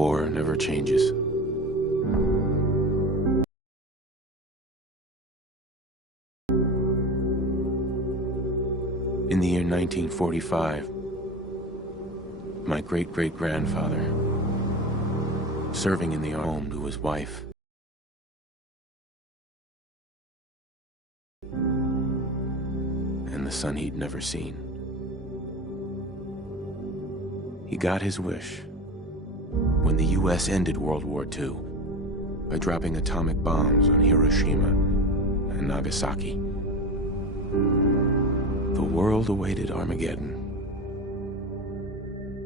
War never changes. In the year 1945, my great-great-grandfather, serving in the army, home to his wife. And the son he'd never seen. He got his wish when the US ended World War II by dropping atomic bombs on Hiroshima and Nagasaki. The world awaited Armageddon.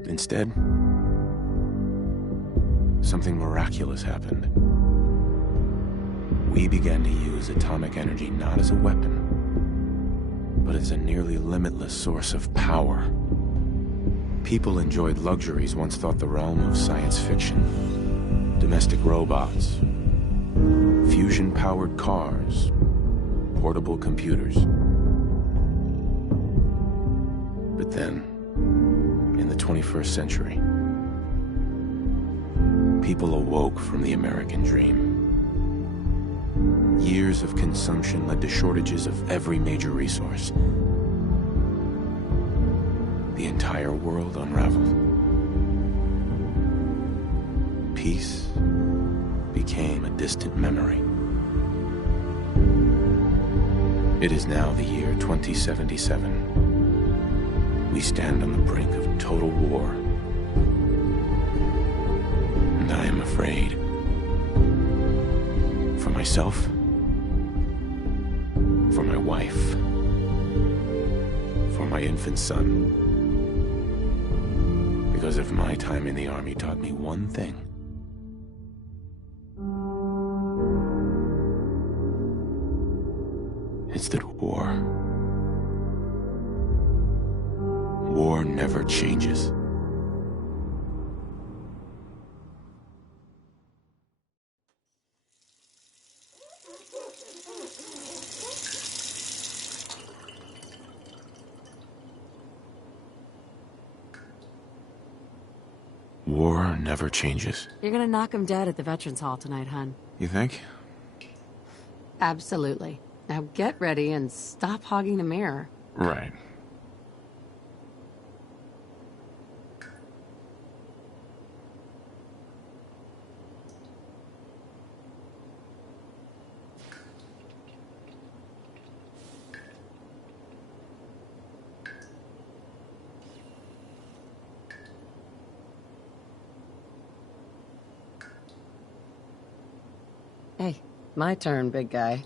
Instead, something miraculous happened. We began to use atomic energy not as a weapon, but as a nearly limitless source of power. People enjoyed luxuries once thought the realm of science fiction. Domestic robots, fusion-powered cars, portable computers. But then, in the 21st century, people awoke from the American dream. Years of consumption led to shortages of every major resource. The entire world unraveled. Peace became a distant memory. It is now the year 2077. We stand on the brink of total war. And I am afraid. For myself, for my wife, for my infant son. Because if my time in the army taught me one thing, it's that war never changes. War never changes. You're gonna knock him dead at the Veterans Hall tonight, hun. You think? Absolutely. Now get ready and stop hogging the mirror. Right. Hey, my turn, big guy.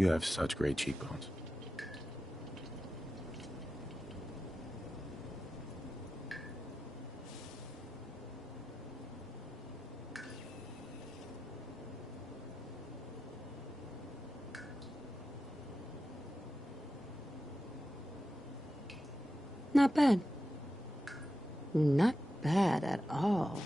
You have such great cheekbones. Not bad. Not bad at all.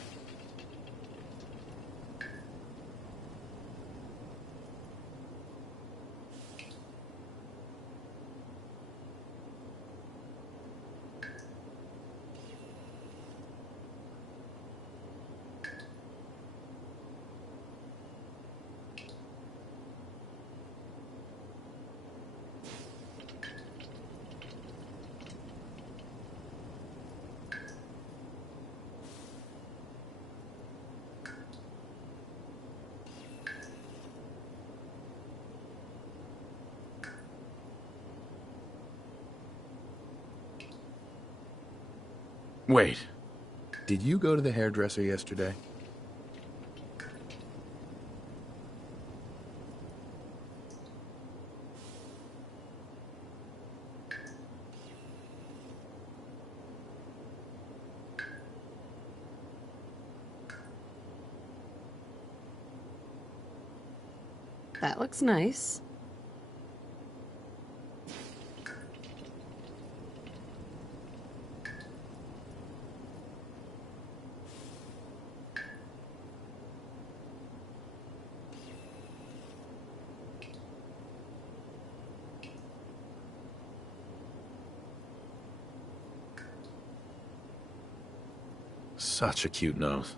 Wait. Did you go to the hairdresser yesterday? That looks nice. Such a cute nose.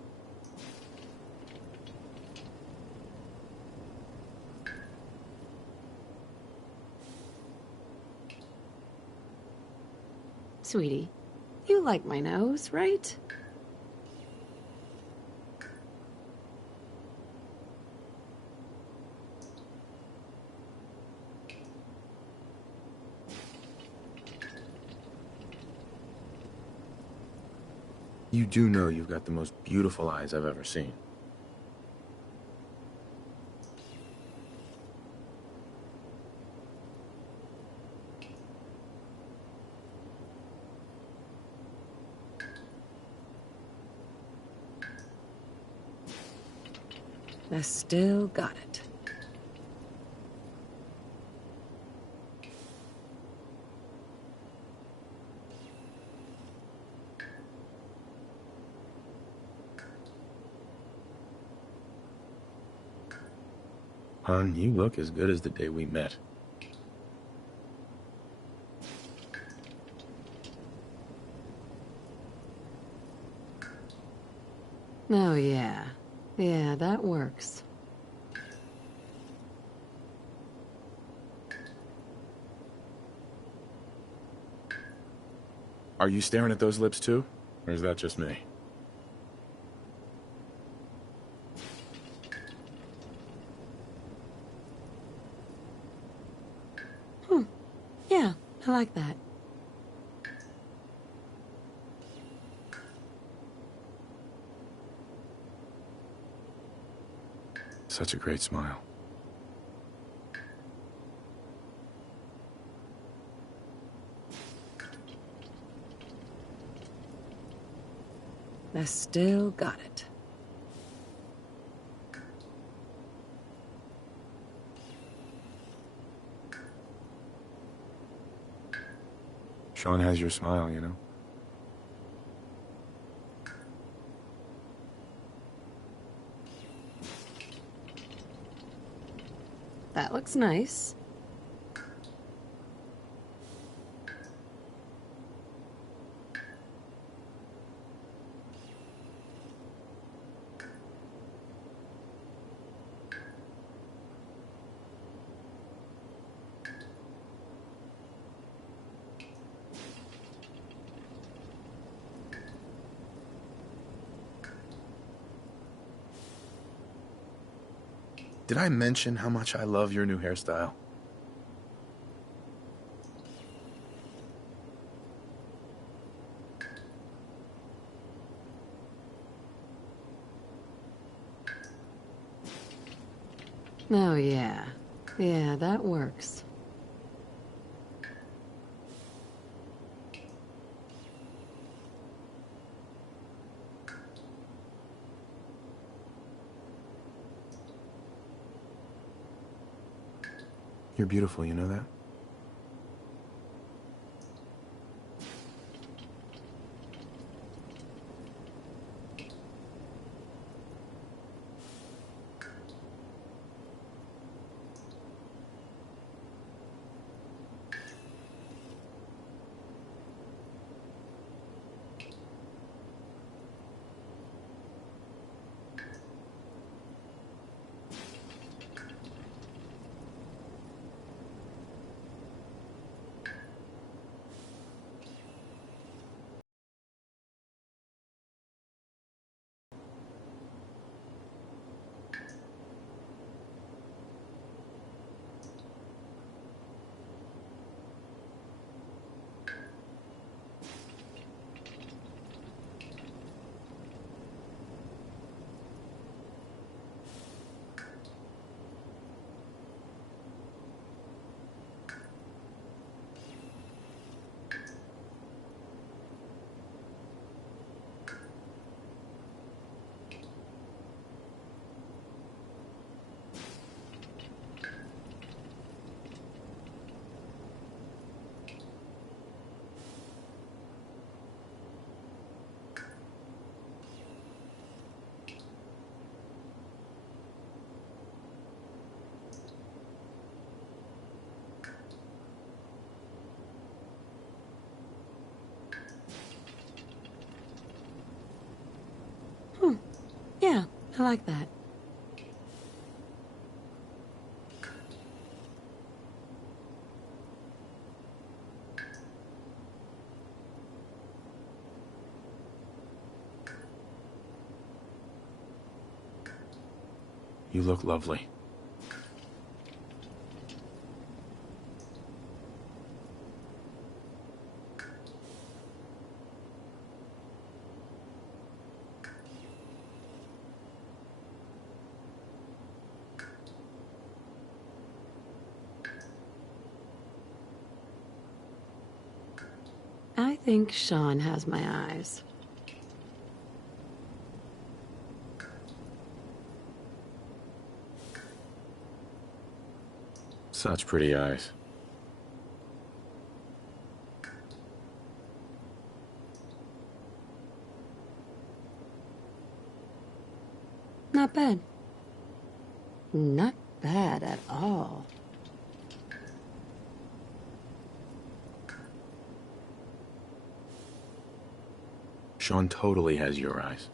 Sweetie, you like my nose, right? You do know you've got the most beautiful eyes I've ever seen. I still got it. Hon, you look as good as the day we met. Oh, yeah. Yeah, that works. Are you staring at those lips too? Or is that just me? Yeah, I like that. Such a great smile. I still got it. Sean has your smile, you know? That looks nice. Did I mention how much I love your new hairstyle? Oh, yeah. Yeah, that works. You're beautiful, you know that? Yeah, I like that. You look lovely. I think Sean has my eyes. Such pretty eyes. Not bad. Not bad at all. Sean totally has your eyes.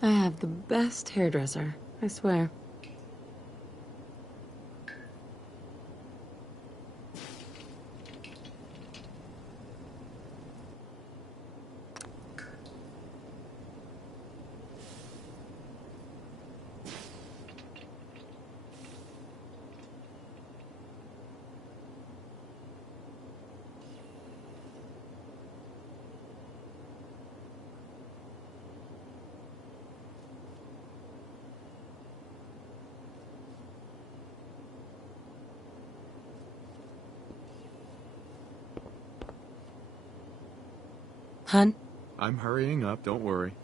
I have the best hairdresser, I swear. Hun? I'm hurrying up, don't worry.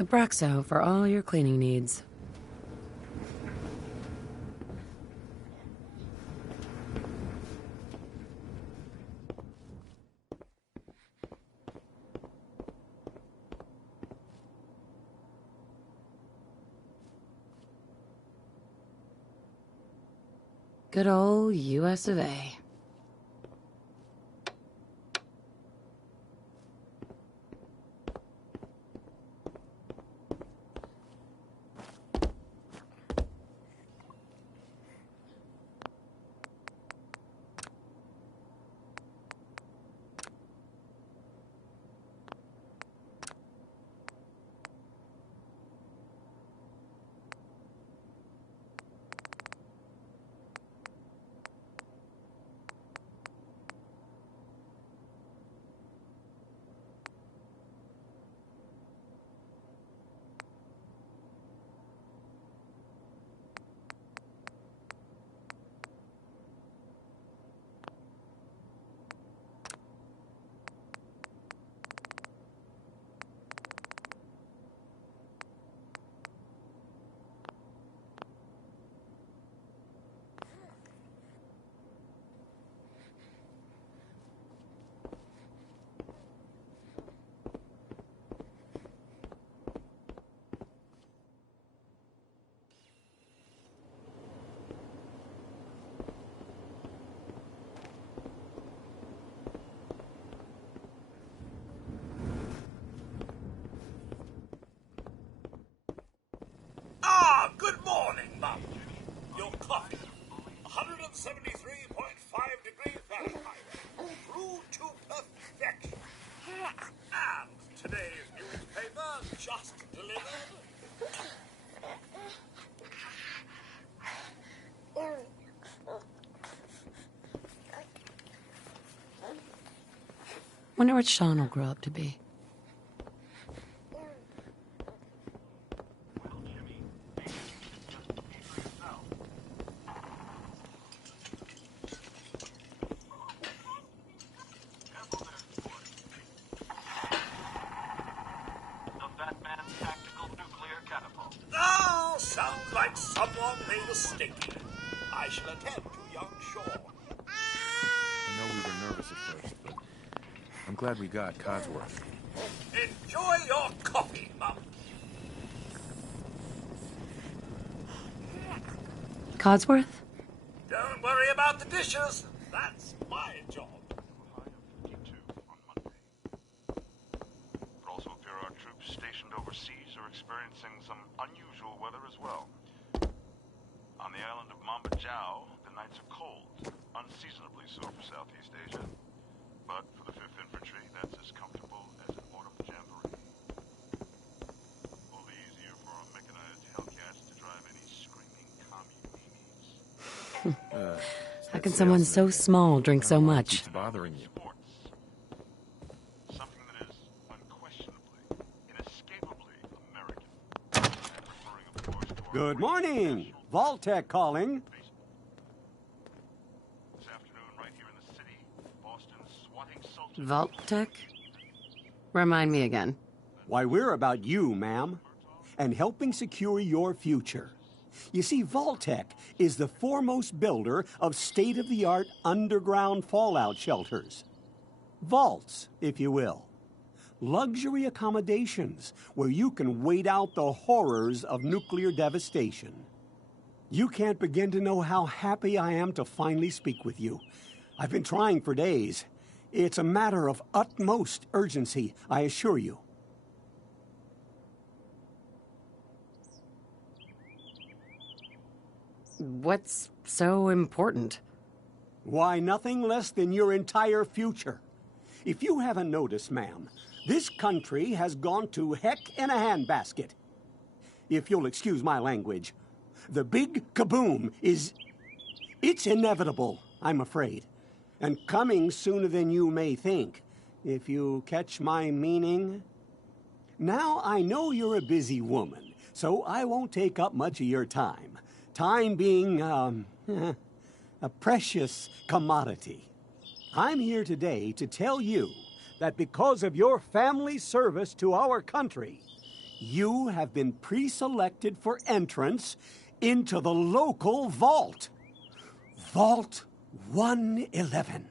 Abraxo for all your cleaning needs. Good old US of A. coffee. 173.5 degrees Fahrenheit. Brewed to perfection. And today's newspaper just delivered. Wonder what Sean will grow up to be. Oh, sounds like someone made a statement. I shall attend to young Shaw. I know we were nervous at first, but I'm glad we got Codsworth. Enjoy your coffee, Mum. Codsworth? Don't worry about the dishes. That's my job. But also appear our troops stationed overseas are experiencing some unusual weather as well. On the island of Mamba Jau, the nights are cold, unseasonably so for Southeast Asia. But for the 5th Infantry, that's as comfortable as an autumn jamboree. All the easier for our mechanized Hellcats to drive any screaming commie meanies. How can someone so small drink so much? Keeps bothering you. Sports. Something that is unquestionably, inescapably American. Referring, of course, to our Good morning. Vault-Tec calling. This afternoon, right here in the city, Boston's swatting Sultan. Vault-Tec? Remind me again. Why, we're about you, ma'am, and helping secure your future. You see, Vault-Tec is the foremost builder of state-of-the-art underground fallout shelters. Vaults, if you will. Luxury accommodations where you can wait out the horrors of nuclear devastation. You can't begin to know how happy I am to finally speak with you. I've been trying for days. It's a matter of utmost urgency, I assure you. What's so important? Why, nothing less than your entire future. If you haven't noticed, ma'am, this country has gone to heck in a handbasket. If you'll excuse my language, the big kaboom is... it's inevitable, I'm afraid. And coming sooner than you may think, if you catch my meaning. Now, I know you're a busy woman, so I won't take up much of your time. Time being, a precious commodity. I'm here today to tell you that because of your family's service to our country, you have been pre-selected for entrance into the local vault. Vault 111.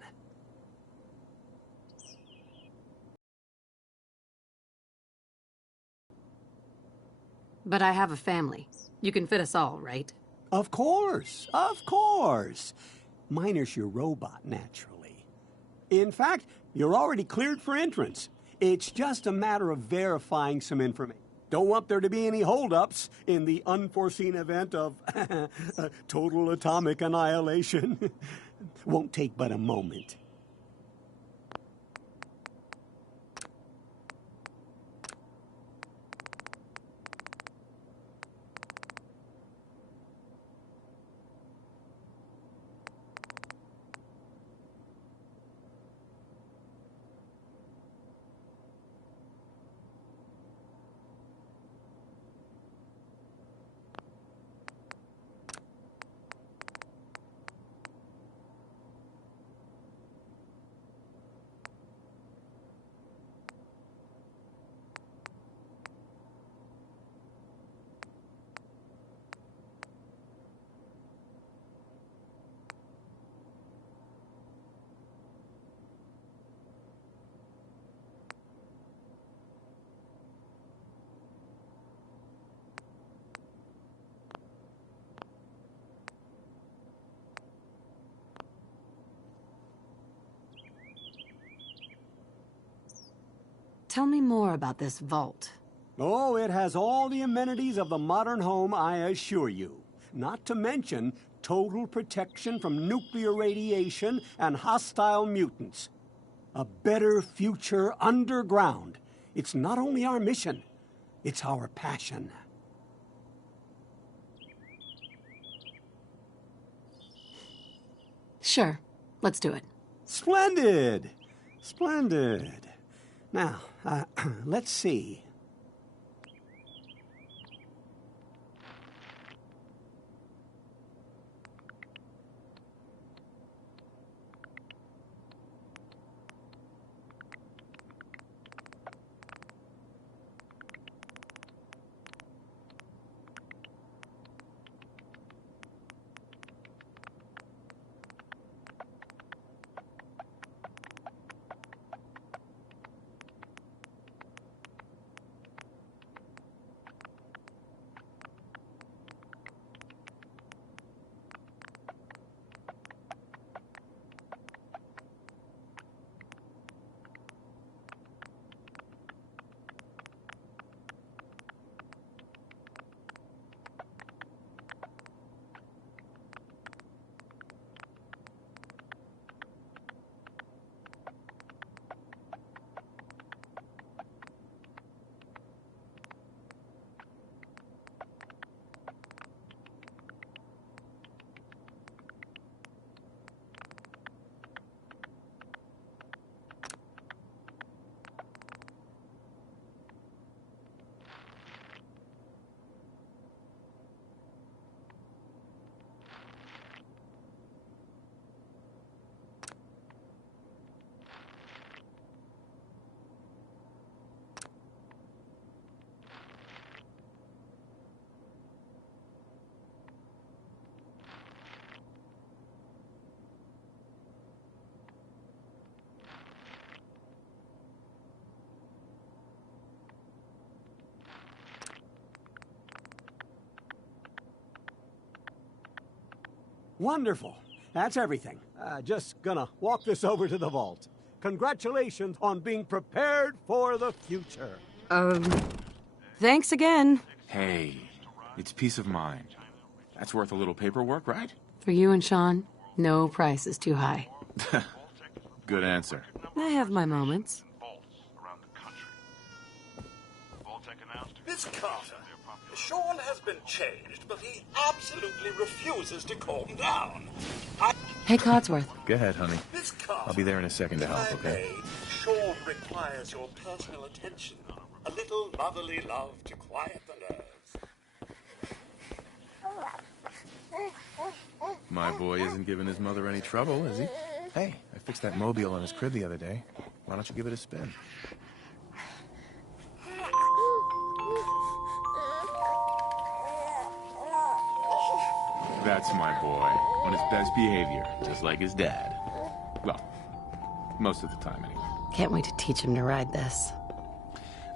But I have a family. You can fit us all, right? Of course, of course. Minus your robot, naturally. In fact, you're already cleared for entrance. It's just a matter of verifying some information. Don't want there to be any holdups in the unforeseen event of total atomic annihilation. Won't take but a moment. Tell me more about this vault. Oh, it has all the amenities of the modern home, I assure you. Not to mention total protection from nuclear radiation and hostile mutants. A better future underground. It's not only our mission, it's our passion. Sure. Let's do it. Splendid! Splendid. Now, let's see. Wonderful. That's everything. Just gonna walk this over to the vault. Congratulations on being prepared for the future. Thanks again. Hey, it's peace of mind. That's worth a little paperwork, right? For you and Sean, no price is too high. Good answer. I have my moments. Miss Carter, Sean has been changed, but he absolutely refuses to calm down. Hey, Codsworth. Go ahead, honey. Miss Carter, I'll be there in a second to help, okay? Sean requires your personal attention. A little motherly love to quiet the nerves. My boy isn't giving his mother any trouble, is he? Hey, I fixed that mobile on his crib the other day. Why don't you give it a spin? That's my boy, on his best behavior, just like his dad. Well, most of the time, anyway. Can't wait to teach him to ride this.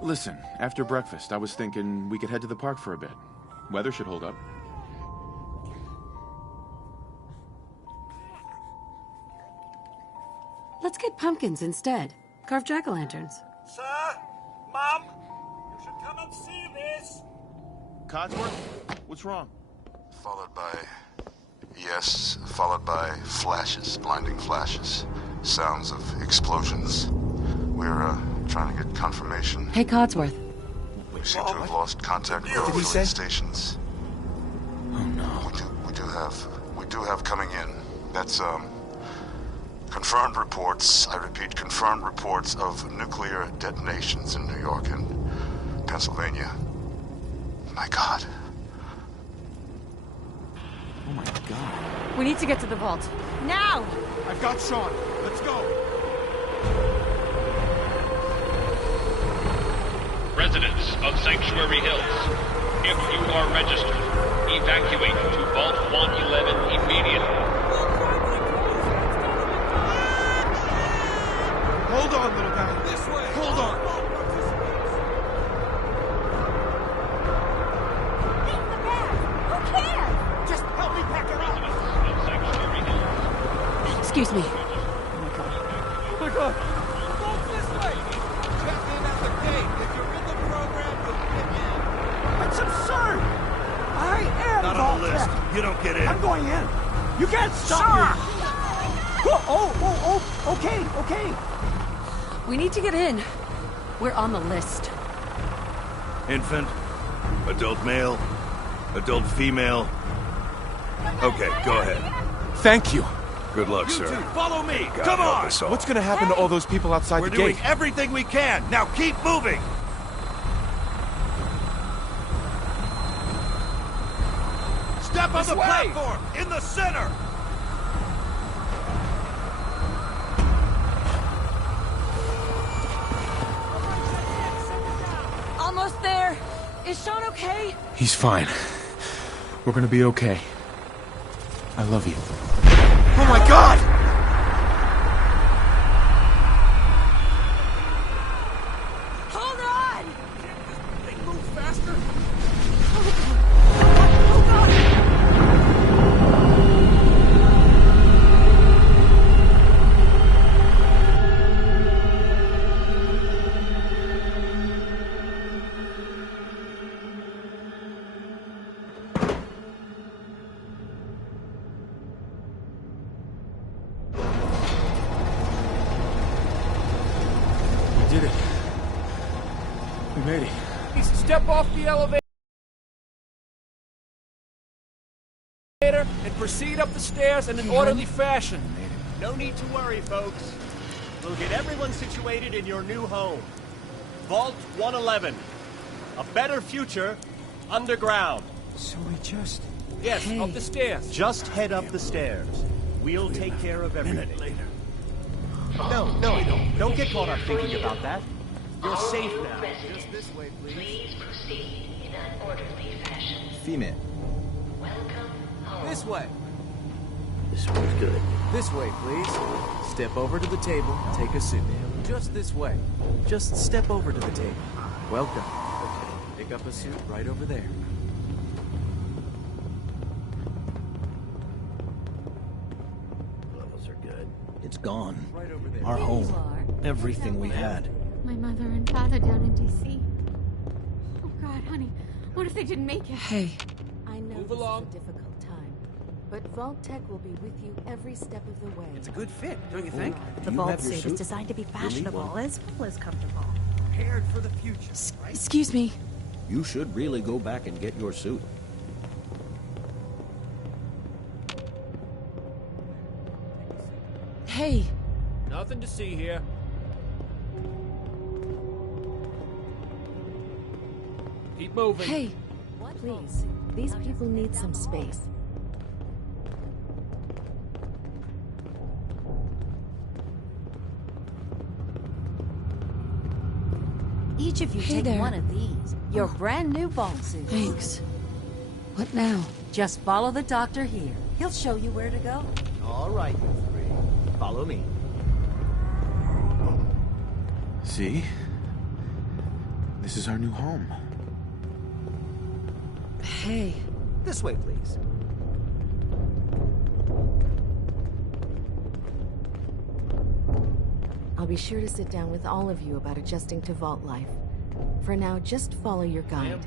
Listen, after breakfast, I was thinking we could head to the park for a bit. Weather should hold up. Let's get pumpkins instead. Carve jack-o'-lanterns. Sir, Mum, you should come and see this. Codsworth, what's wrong? Followed by flashes, blinding flashes. Sounds of explosions. We're, trying to get confirmation. Hey, Codsworth. We seem to have lost contact with our affiliate stations. Oh, no. We do have coming in. That's, confirmed reports, I repeat, confirmed reports of nuclear detonations in New York and Pennsylvania. My God. Oh, my God. We need to get to the vault. Now! I've got Sean. Let's go. Residents of Sanctuary Hills, if you are registered, evacuate to Vault 111 immediately. Hold on, little guy. This way. Hold on. Leave the bag! Who cares? Just help me pack it up! Residents of Sanctuary Hills. Excuse me. Oh, my God. Folks, this way! Check in at the gate. If you're in the program, you'll get in. That's absurd! I am Not on the list. you don't get in. I'm going in. You can't stop me. Okay. We need to get in. We're on the list. Infant, adult male, adult female. Okay, go ahead. Thank you. Good luck, sir. You two, follow me. God Come help on. us all. What's gonna happen to all those people outside We're the doing gate? everything we can. Now keep moving. Step on the platform in the center. Almost there. Is Sean okay? He's fine. We're gonna be okay. I love you. Oh my God! Hold on! They move faster. Oh, God! We did it. We made it. Step off the elevator and proceed up the stairs in an orderly fashion. No need to worry, folks. We'll get everyone situated in your new home. Vault 111. A better future underground. So we just... Yes, Hey. up the stairs. Just head up the stairs. We'll take care of everything. No, don't get caught up thinking about that. You're safe now. Just this way, please. Please proceed in an orderly fashion. Female. Welcome home. This way. This one's good. This way, please. Step over to the table, take a suit. Just this way. Just step over to the table. Welcome. Pick up a suit right over there. Levels are good. It's gone. Right over there. Our home. Everything we had. My mother and father down in D.C. Oh, God, honey. What if they didn't make it? Hey. I know Move this along. is a difficult time, but Vault Tech will be with you every step of the way. It's a good fit, don't you think? The Vault suit is designed to be fashionable as well as comfortable. Prepared for the future. Excuse me. You should really go back and get your suit. Hey. Nothing to see here. Keep moving. Hey. Please, these people need some space. Each of you Hey take there. one of these. Your brand new Vault suit. Thanks. What now? Just follow the doctor here. He'll show you where to go. All right, you three. Follow me. See? This is our new home. Hey. This way, please. I'll be sure to sit down with all of you about adjusting to Vault life. For now, just follow your guide.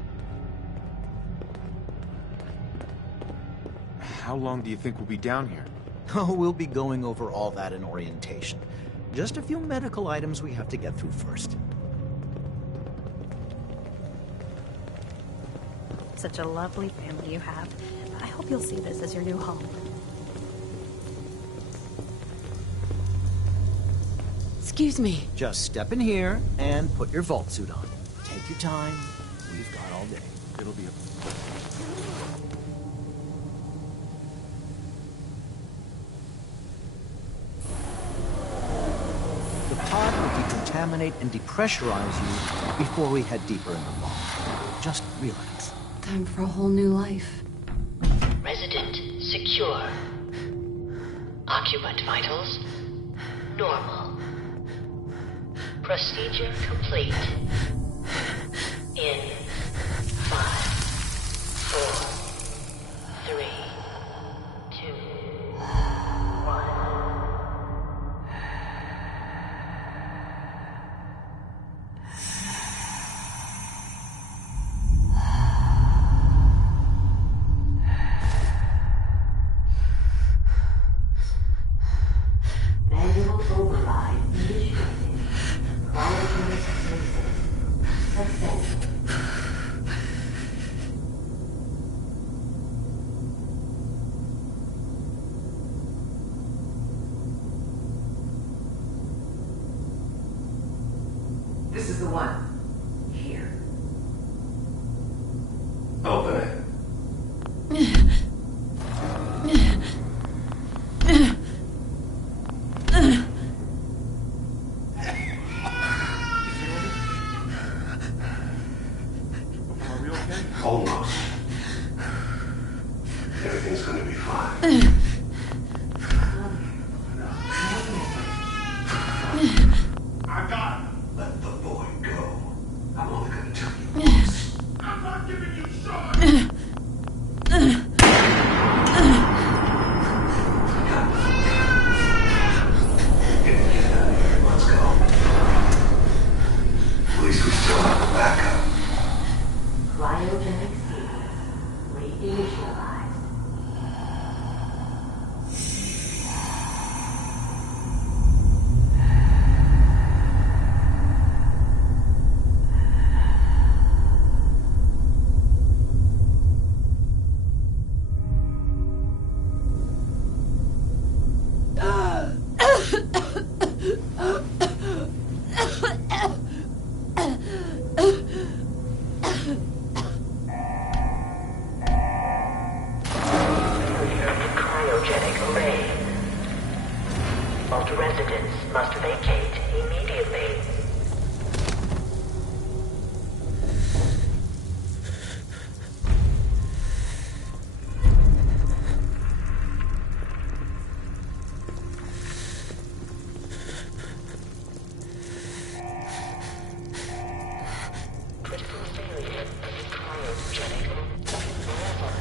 How long do you think we'll be down here? Oh, we'll be going over all that in orientation. Just a few medical items we have to get through first. Such a lovely family you have. I hope you'll see this as your new home. Excuse me. Just step in here and put your Vault suit on. Take your time. We've got all day. It'll be a... The pod will decontaminate and depressurize you before we head deeper in the vault. Just relax. Time for a whole new life. Resident secure. Occupant vitals normal. Procedure complete. In 5, 4, 3, 2, 1. Open it. Are we okay? Almost. Everything's gonna be fine. I got it. Let the boy go. I'm only gonna tell you once. I'm not giving you shot. Let's go. At least we still have the backup. Cryogenic seed reinitialized. Cryogenic array. Most residents must vacate immediately. Critical failure of cryogenic forever.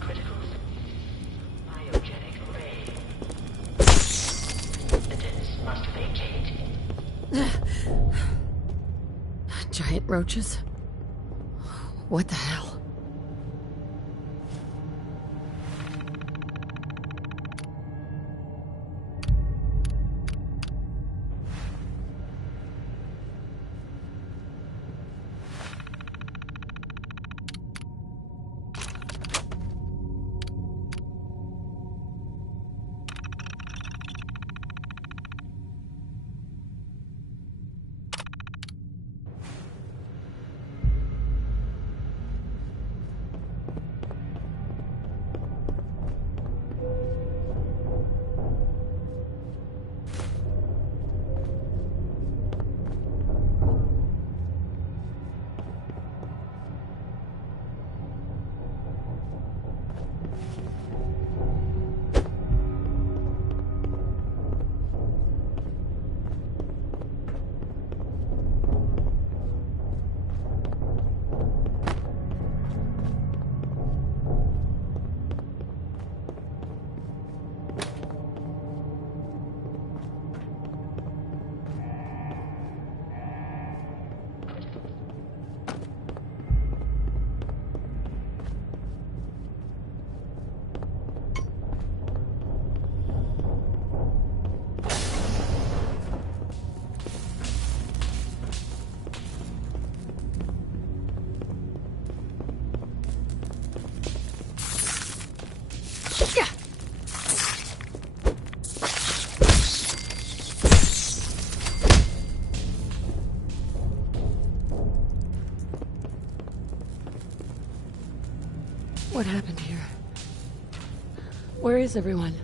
Critical cryogenic array. Residents must vacate. Giant roaches? What the hell? What happened here? Where is everyone?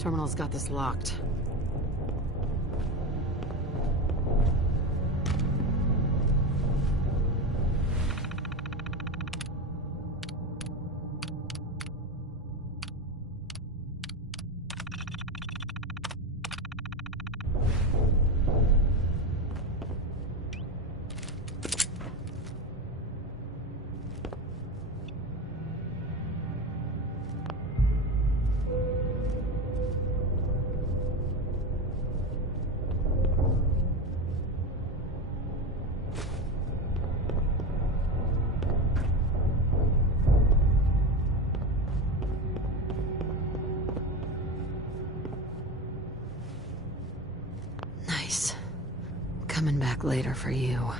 Terminal's got this locked. Nice. Coming back later for you.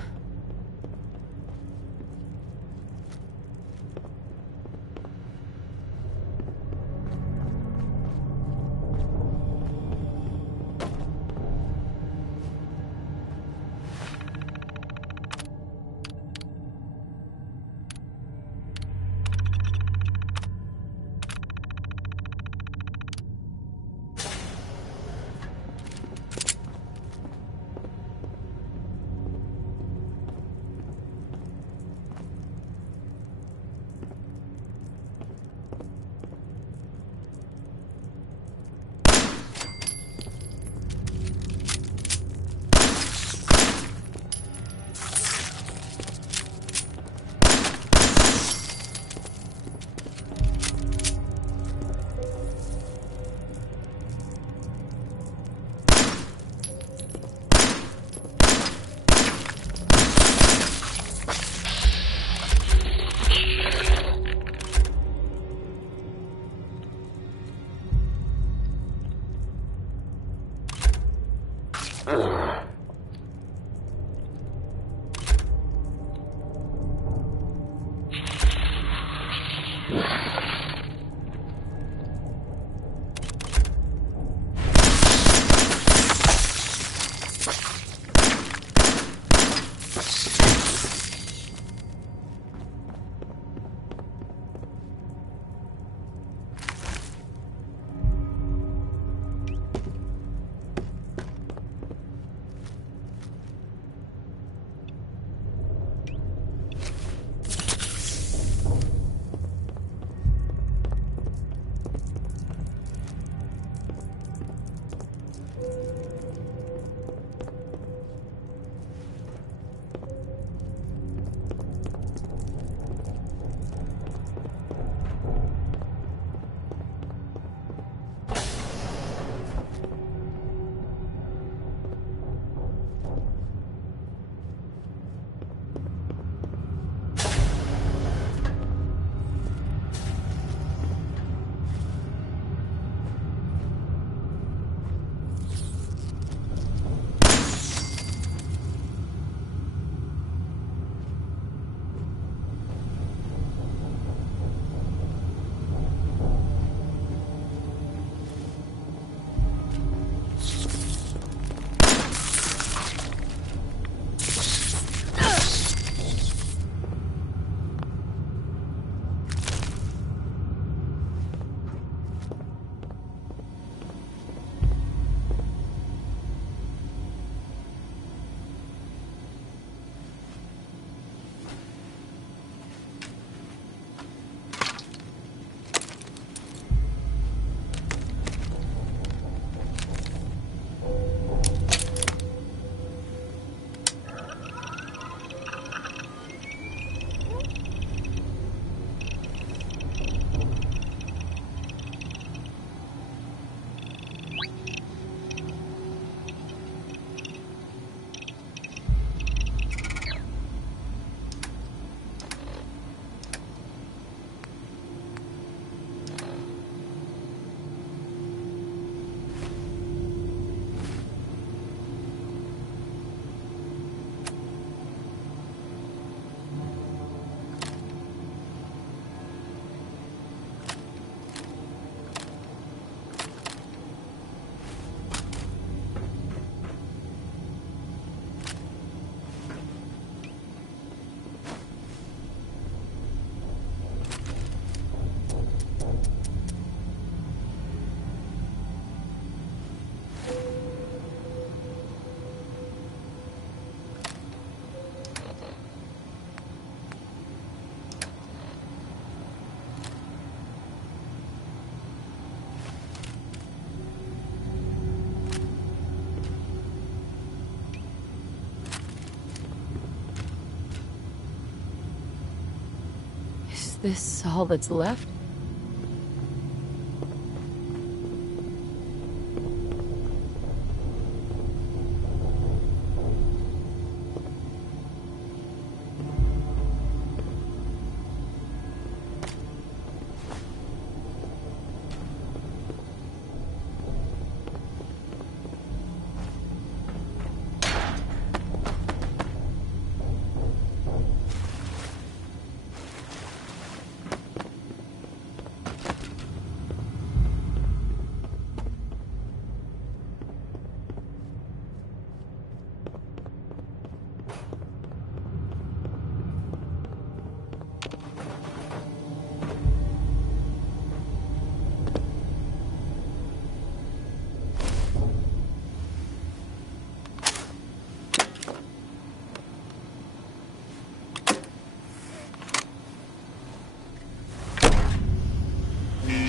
this all that's left?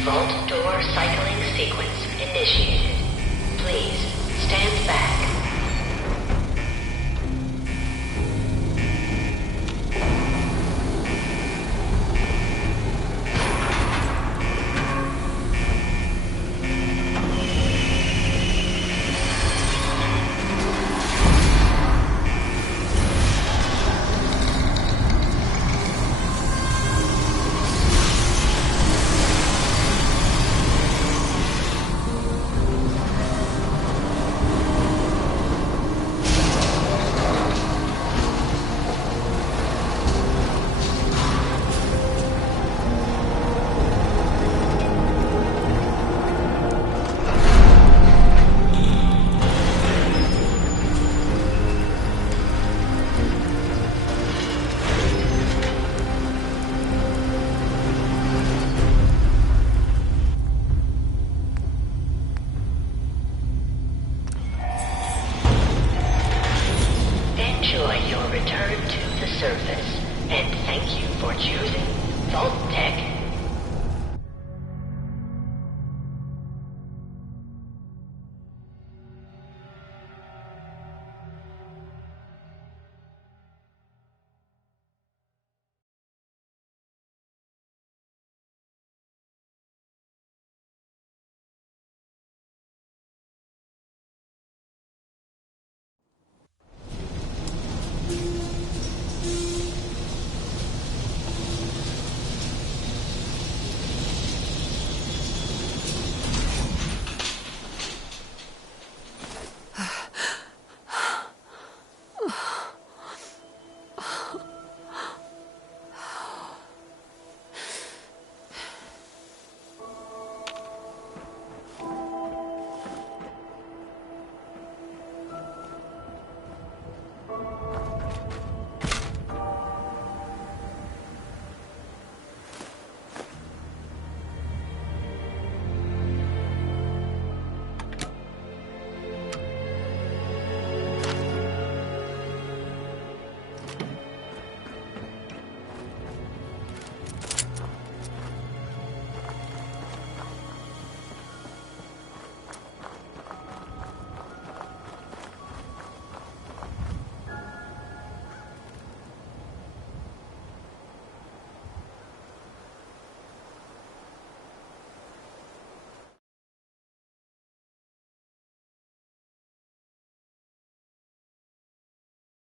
Vault door cycling sequence initiated. Please stand back. Enjoy your return to the surface, and thank you for choosing Vault Tech